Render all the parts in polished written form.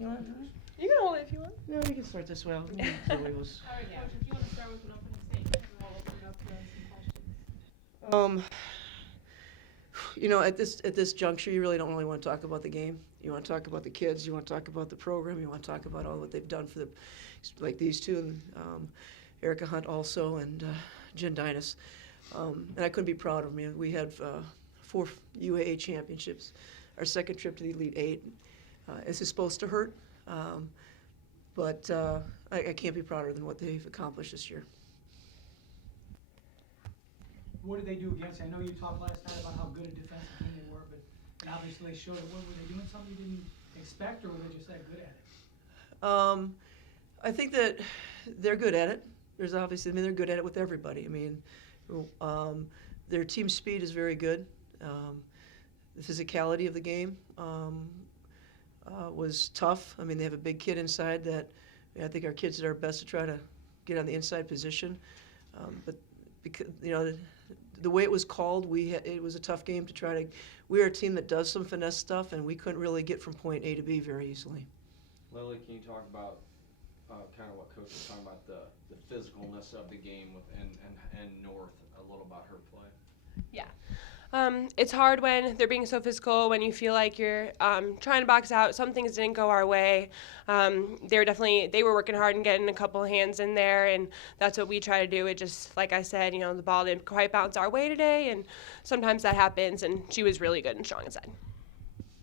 You want You can hold it if you want. No, we can start this way. All right, Coach, if you want to start with an opening statement, we'll open it up to some questions. At this juncture, you really don't really want to talk about the game. You want to talk about the kids. You want to talk about the program. You want to talk about all what they've done for like these two, and Erica Hunt also, and Jen Dinas. And I couldn't be prouder of them. We had 4 UAA championships. Our second trip to the Elite Eight. This is supposed to hurt, but I can't be prouder than what they've accomplished this year. What did they do against you? I know you talked last night about how good a defensive team they were, but obviously they showed it. What, were they doing something you didn't expect, or were they just that good at it? I think that they're good at it. They're good at it with everybody. Their team speed is very good. The physicality of the game was tough. They have a big kid inside that I think our kids did our best to try to get on the inside position. But because the way it was called, it was a tough game to try to. We're a team that does some finesse stuff, and we couldn't really get from point A to B very easily. Lily, can you talk about kind of what Coach was talking about, the physicalness of the game and North, a little about her play? Yeah. It's hard when they're being so physical, when you feel like you're trying to box out. Some things didn't go our way. They were working hard and getting a couple hands in there, and that's what we try to do. It just, like I said, the ball didn't quite bounce our way today, and sometimes that happens, and she was really good and strong inside.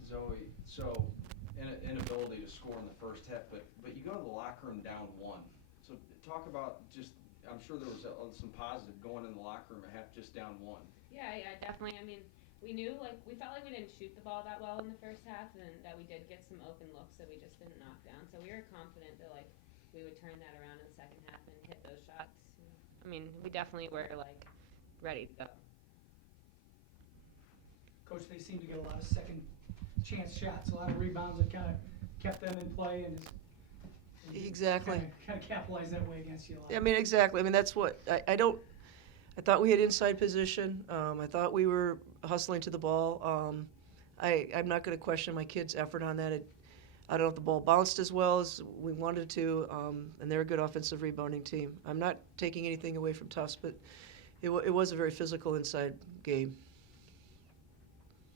Zoe, so inability to score in the first half, but you go to the locker room down 1. So talk about I'm sure there was some positive going in the locker room at half, just down 1. Yeah, definitely. We knew, we felt like we didn't shoot the ball that well in the first half, and that we did get some open looks that we just didn't knock down. So we were confident that, we would turn that around in the second half and hit those shots. We definitely were, ready to go. Coach, they seemed to get a lot of second chance shots, a lot of rebounds that kind of kept them in play and Exactly. Kind of capitalized that way against you a lot. Exactly. That's what I thought we had inside position. I thought we were hustling to the ball. I'm not going to question my kids' effort on that. I don't know if the ball bounced as well as we wanted it to, and they're a good offensive rebounding team. I'm not taking anything away from Tufts, but it was a very physical inside game.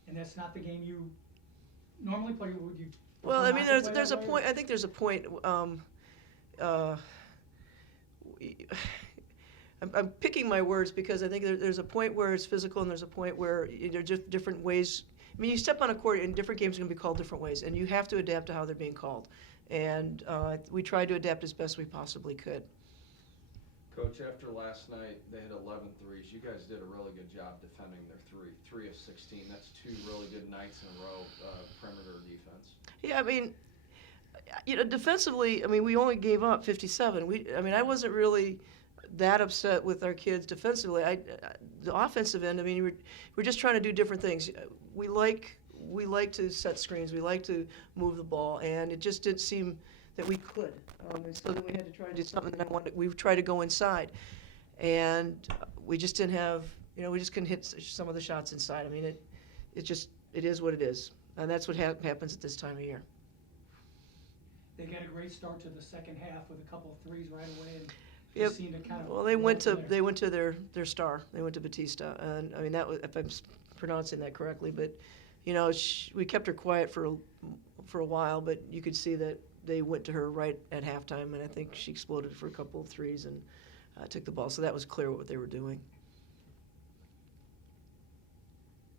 And that's not the game you normally play, would you? Well, there's a point. I think there's a point. I'm picking my words because I think there's a point where it's physical and there's a point where there are just different ways. You step on a court and different games are going to be called different ways, and you have to adapt to how they're being called. And we tried to adapt as best we possibly could. Coach, after last night, they had 11 threes. You guys did a really good job defending their 3 of 16. That's 2 really good nights in a row, perimeter defense. Yeah, defensively, we only gave up 57. I wasn't really that upset with our kids defensively. The offensive end, we're just trying to do different things. We like to set screens. We like to move the ball, and it just didn't seem that we could. And so then we had to try to do something that we tried to go inside, and we just didn't have. We just couldn't hit some of the shots inside. It is what it is, and that's what happens at this time of year. They got a great start to the second half with a couple of threes right away, and Yep. seemed to kind of. Well, they went to their star. They went to Batista, and that was, if I'm pronouncing that correctly. But we kept her quiet for a while, but you could see that they went to her right at halftime, and I think she exploded for a couple of threes and took the ball. So that was clear what they were doing.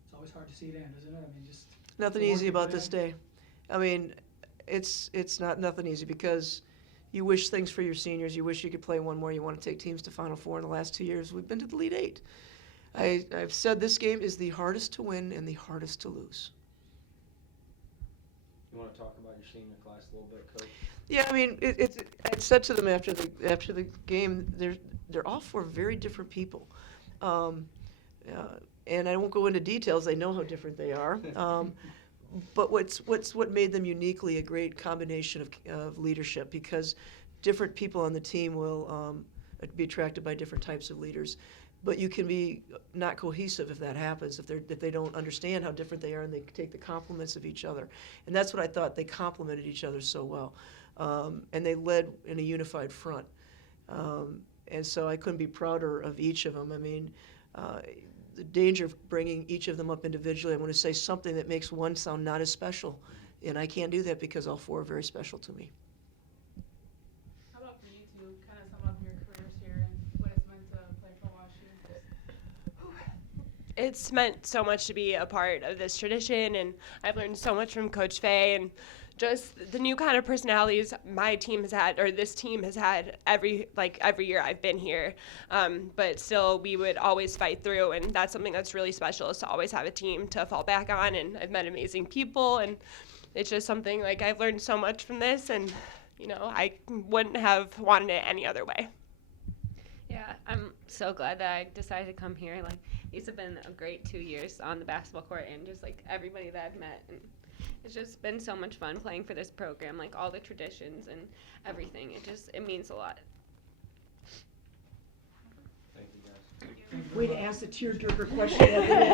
It's always hard to see it end, isn't it? Just nothing easy about this day. It's not nothing easy because you wish things for your seniors. You wish you could play one more. You want to take teams to Final Four. In the last 2 years, we've been to the Elite Eight. I've said this game is the hardest to win and the hardest to lose. You want to talk about your senior class a little bit, Coach? Yeah, I said to them after the game, they're all 4 very different people, and I won't go into details. They know how different they are. But what made them uniquely a great combination of leadership, because different people on the team will be attracted by different types of leaders. but you can be not cohesive if that happens, if they don't understand how different they are and they take the compliments of each other. And that's what I thought, they complemented each other so well. And they led in a unified front. And so I couldn't be prouder of each of them. I mean, the danger of bringing each of them up individually, I'm going to say something that makes one sound not as special. And I can't do that because all four are very special to me. How about for you two, kind of sum up your careers here and what it's meant to play for WashU? It's meant so much to be a part of this tradition, and I've learned so much from Coach Fahey, and just the new kind of personalities my team has had, or this team has had every year I've been here. But still, we would always fight through, and that's something that's really special, is to always have a team to fall back on. And I've met amazing people, and it's just something like I've learned so much from this, and I wouldn't have wanted it any other way. Yeah, I'm so glad that I decided to come here. Like, these have been a great 2 years on the basketball court, and just like everybody that I've met, and it's just been so much fun playing for this program, like all the traditions and everything. It means a lot. Thank you, guys. Way to ask the tearjerker question at the end.